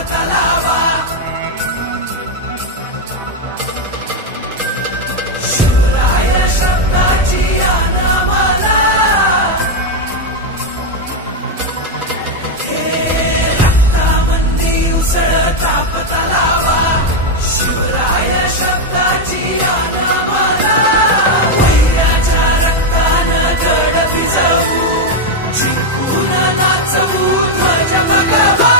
चाफता लावा, शिवराय शब्दाची आण आम्हाला, रक्तामंदी उसळ चाफता लावा, शिवराय शब्दाची आण आम्हाला, वैराच्या रक्तानं गड भिजवू, जिंकून नाचवू ध्वज भगवा.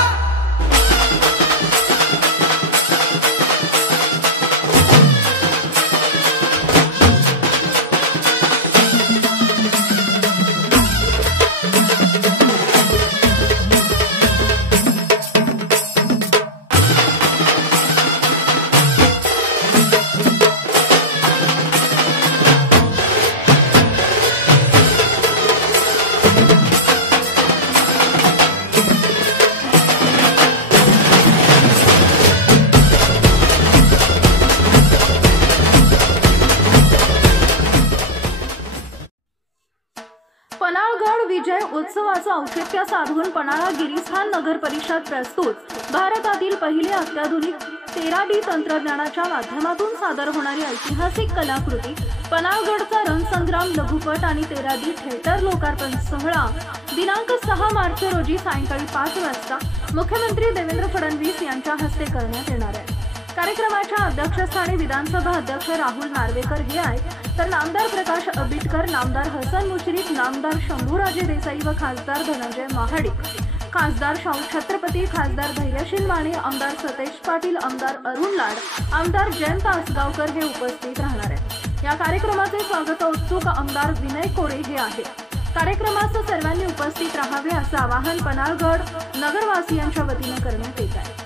पन्हाळगड विजय उत्सवाचं औचित्य साधून पन्हाळा गिरीस्थान नगर परिषद प्रस्तुत भारतातील पहिली अत्याधुनिक 13D तंत्रज्ञानाच्या माध्यमातून सादर होणारी ऐतिहासिक कलाकृती पन्हाळगडचा रणसंग्राम लघुपट आणि 13D थिएटर लोकार्पण सोहळा दिनांक 6 मार्च रोजी सायंकाळी 5 वाजता मुख्यमंत्री देवेंद्र फडणवीस यांच्या हस्ते करण्यात येणार आहे. कार्यक्रमाच्या अध्यक्षस्थानी विधानसभा अध्यक्ष राहुल नार्वेकर हे आहेत, तर नामदार प्रकाश आंबेडकर, नामदार हसन मुश्रीफ, नामदार शंभूराजे देसाई व खासदार धनंजय महाडिक, खासदार शाहू छत्रपती, खासदार धैर्यशील माने, आमदार सतेज पाटील, आमदार अरुण लाड, आमदार जयंत आसगावकर हे उपस्थित राहणार आहेत. या कार्यक्रमाचे स्वागतोत्सुक आमदार विनय कोरे हे आहेत. कार्यक्रमास सर्वांनी उपस्थित राहावे असं आवाहन पन्हाळगड नगरवासियांच्या वतीने करण्यात येत आहे.